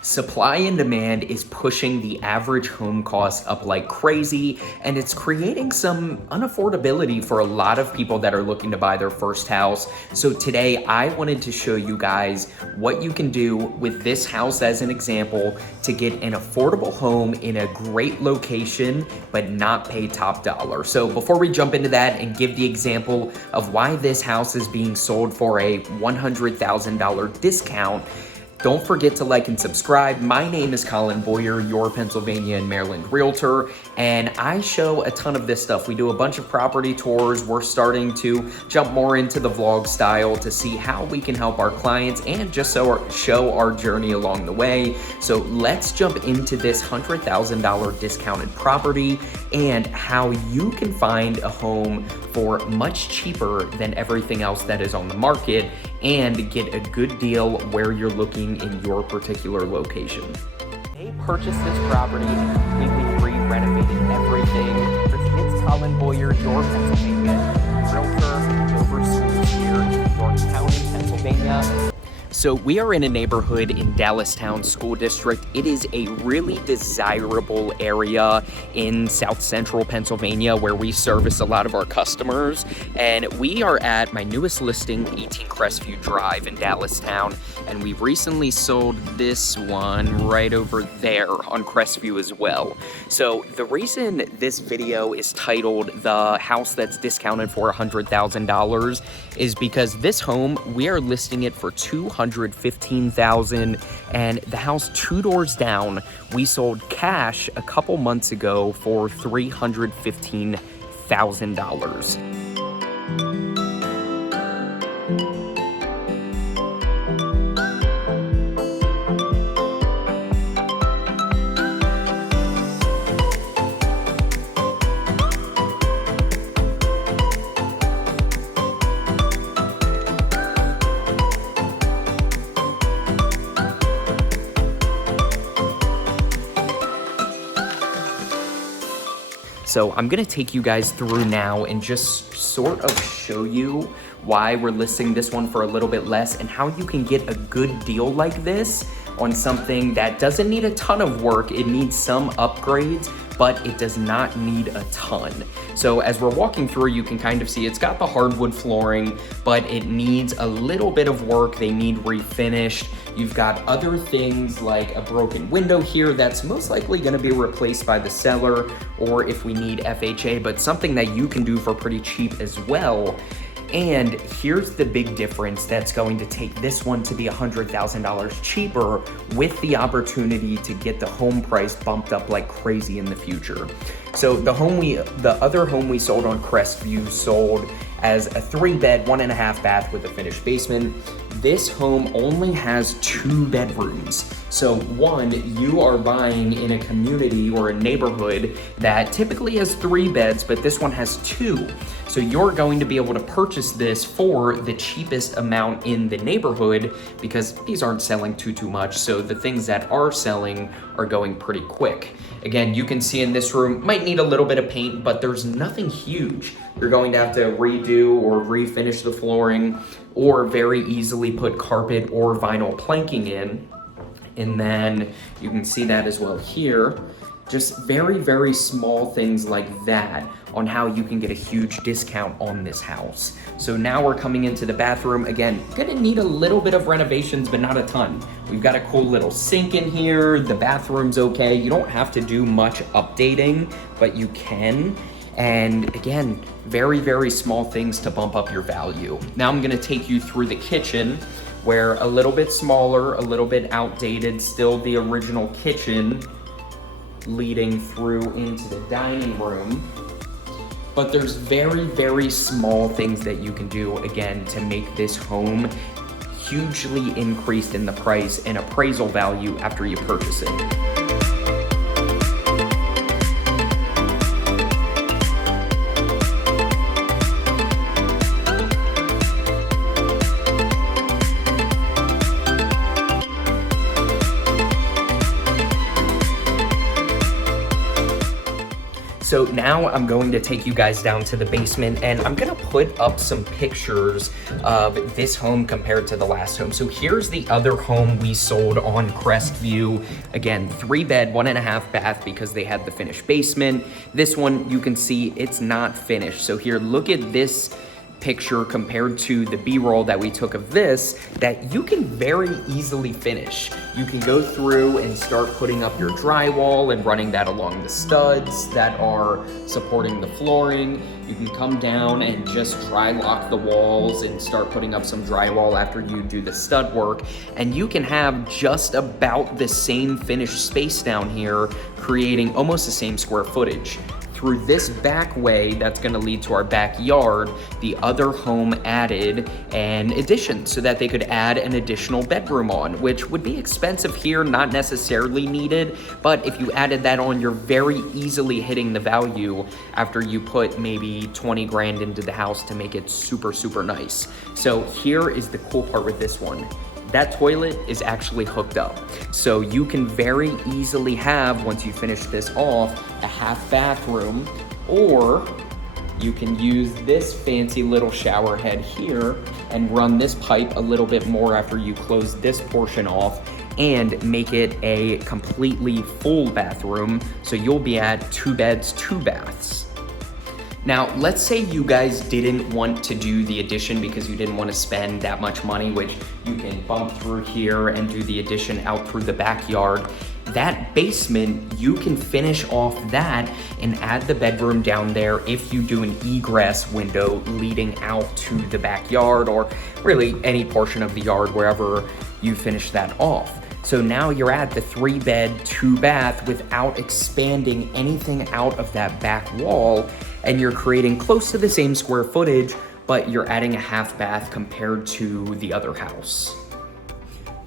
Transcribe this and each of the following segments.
Supply and demand is pushing the average home cost up like crazy, and it's creating some unaffordability for a lot of people that are looking to buy their first house. So today I wanted to show you guys what you can do with this house as an example to get an affordable home in a great location, but not pay top dollar. So before we jump into that and give the example of why this house is being sold for a $100,000 discount, don't forget to like and subscribe. My name is Colin Boyer, your Pennsylvania and Maryland Realtor, and I show a ton of this stuff. We do a bunch of property tours. We're starting to jump more into the vlog style to see how we can help our clients and just show our journey along the way. So let's jump into this $100,000 discounted property and how you can find a home for much cheaper than everything else that is on the market and get a good deal where you're looking in your particular location. They purchased this property and completely re-renovated everything. It's Colin Boyer, your Pennsylvania Realtor, over schools here in York County, Pennsylvania. So we are in a neighborhood in Dallastown School District. It is a really desirable area in South Central Pennsylvania where we service a lot of our customers. And we are at my newest listing, 18 Crestview Drive in Dallastown. And we recently sold this one right over there on Crestview as well. So the reason this video is titled The House That's Discounted for $100,000 is because this home, we are listing it for $215,000, and the house two doors down, we sold cash a couple months ago for $315,000. So I'm gonna take you guys through now and just sort of show you why we're listing this one for a little bit less and how you can get a good deal like this on something that doesn't need a ton of work. It needs some upgrades, but it does not need a ton. So as we're walking through, you can kind of see it's got the hardwood flooring, but it needs a little bit of work. They need refinished. You've got other things like a broken window here that's most likely gonna be replaced by the seller, or if we need FHA, but something that you can do for pretty cheap as well. And here's the big difference that's going to take this one to be $100,000 cheaper with the opportunity to get the home price bumped up like crazy in the future. So the other home we sold on Crestview sold as a 3-bed, 1.5 bath with a finished basement. This home only has 2 bedrooms. So one, you are buying in a community or a neighborhood that typically has 3 beds, but this one has 2. So you're going to be able to purchase this for the cheapest amount in the neighborhood because these aren't selling too much. So the things that are selling are going pretty quick. Again, you can see in this room, might need a little bit of paint, but there's nothing huge. You're going to have to redo or refinish the flooring or very easily put carpet or vinyl planking in. And then you can see that as well here. Just very, very small things like that on how you can get a huge discount on this house. So now we're coming into the bathroom. Again, gonna need a little bit of renovations, but not a ton. We've got a cool little sink in here. The bathroom's okay. You don't have to do much updating, but you can. And again, very, very small things to bump up your value. Now I'm gonna take you through the kitchen, where a little bit smaller, a little bit outdated, still the original kitchen leading through into the dining room. But there's very, very small things that you can do, again, to make this home hugely increased in the price and appraisal value after you purchase it. So now I'm going to take you guys down to the basement, and I'm gonna put up some pictures of this home compared to the last home. So here's the other home we sold on Crestview. Again, 3-bed, 1.5 bath, because they had the finished basement. This one, you can see it's not finished. So here, look at this picture compared to the B-roll that we took of this, that you can very easily finish. You can go through and start putting up your drywall and running that along the studs that are supporting the flooring. You can come down and just dry lock the walls and start putting up some drywall after you do the stud work. And you can have just about the same finished space down here, creating almost the same square footage. Through this back way that's gonna lead to our backyard, the other home added an addition so that they could add an additional bedroom on, which would be expensive here, not necessarily needed, but if you added that on, you're very easily hitting the value after you put maybe 20 grand into the house to make it super, super nice. So here is the cool part with this one. That toilet is actually hooked up. So you can very easily have, once you finish this off, a half bathroom, or you can use this fancy little shower head here and run this pipe a little bit more after you close this portion off and make it a completely full bathroom. So you'll be at 2 beds, 2 baths. Now, let's say you guys didn't want to do the addition because you didn't want to spend that much money, which you can bump through here and do the addition out through the backyard. That basement, you can finish off that and add the bedroom down there if you do an egress window leading out to the backyard, or really any portion of the yard wherever you finish that off. So now you're at the 3-bed, 2-bath without expanding anything out of that back wall, and you're creating close to the same square footage, but you're adding a half bath compared to the other house.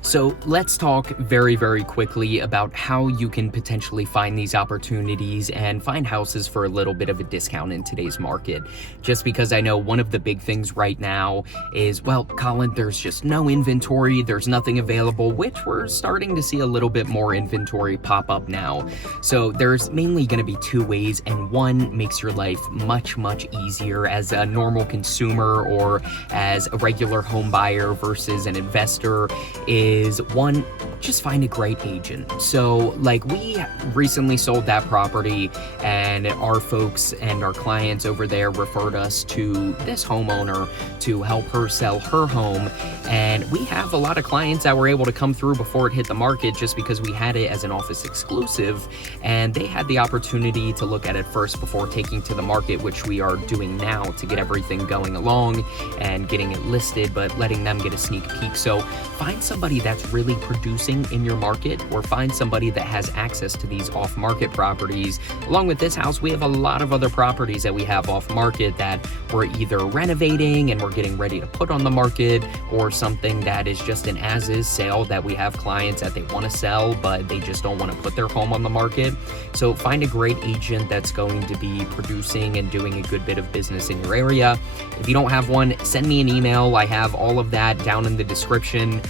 So let's talk very, very quickly about how you can potentially find these opportunities and find houses for a little bit of a discount in today's market. Just because I know one of the big things right now is, well, Collin, there's just no inventory, there's nothing available, which we're starting to see a little bit more inventory pop up now. So there's mainly going to be 2 ways, and one makes your life much, much easier as a normal consumer or as a regular home buyer versus an investor is one, just find a great agent. So like we recently sold that property, and our folks and our clients over there referred us to this homeowner to help her sell her home. And we have a lot of clients that were able to come through before it hit the market just because we had it as an office exclusive, and they had the opportunity to look at it first before taking to the market, which we are doing now to get everything going along and getting it listed, but letting them get a sneak peek. So find somebody that's really producing in your market, or find somebody that has access to these off-market properties. Along with this house, we have a lot of other properties that we have off-market that we're either renovating and we're getting ready to put on the market, or something that is just an as-is sale that we have clients that they want to sell, but they just don't want to put their home on the market. So find a great agent that's going to be producing and doing a good bit of business in your area. If you don't have one, send me an email. I have all of that down in the description,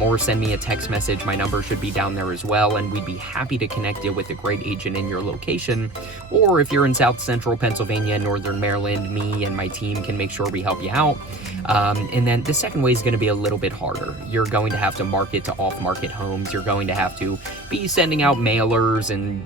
or send me a text message. My number should be down there as well, and we'd be happy to connect you with a great agent in your location. Or if you're in South Central Pennsylvania, Northern Maryland, me and my team can make sure we help you out. And then the second way is going to be a little bit harder. You're going to have to market to off-market homes. You're going to have to be sending out mailers and,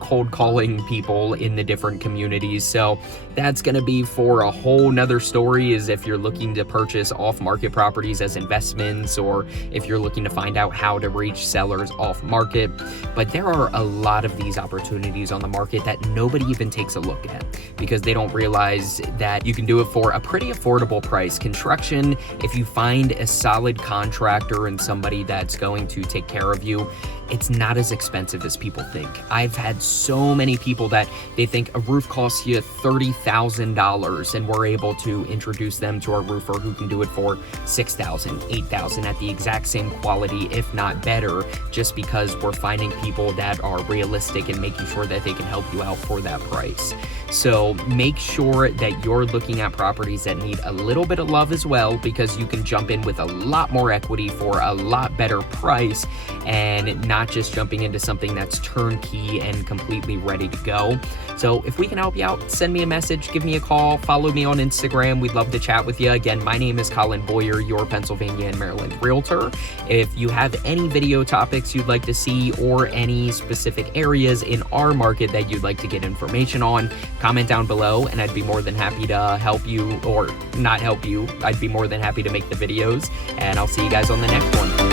cold calling people in the different communities. So that's going to be for a whole nother story, is if you're looking to purchase off-market properties as investments, or if you're looking to find out how to reach sellers off-market. But there are a lot of these opportunities on the market that nobody even takes a look at because they don't realize that you can do it for a pretty affordable price. Construction, if you find a solid contractor and somebody that's going to take care of you, it's not as expensive as people think. I've had so many people that they think a roof costs you $30,000, and we're able to introduce them to a roofer who can do it for $6,000, $8,000 at the exact exact same quality, if not better, just because we're finding people that are realistic and making sure that they can help you out for that price. So make sure that you're looking at properties that need a little bit of love as well, because you can jump in with a lot more equity for a lot better price, and not just jumping into something that's turnkey and completely ready to go. So if we can help you out, send me a message, give me a call, follow me on Instagram. We'd love to chat with you. Again, my name is Collin Boyer, your Pennsylvania and Maryland realtor. If you have any video topics you'd like to see, or any specific areas in our market that you'd like to get information on, comment down below and I'd be more than happy to help you, or not help you. I'd be more than happy to make the videos, and I'll see you guys on the next one.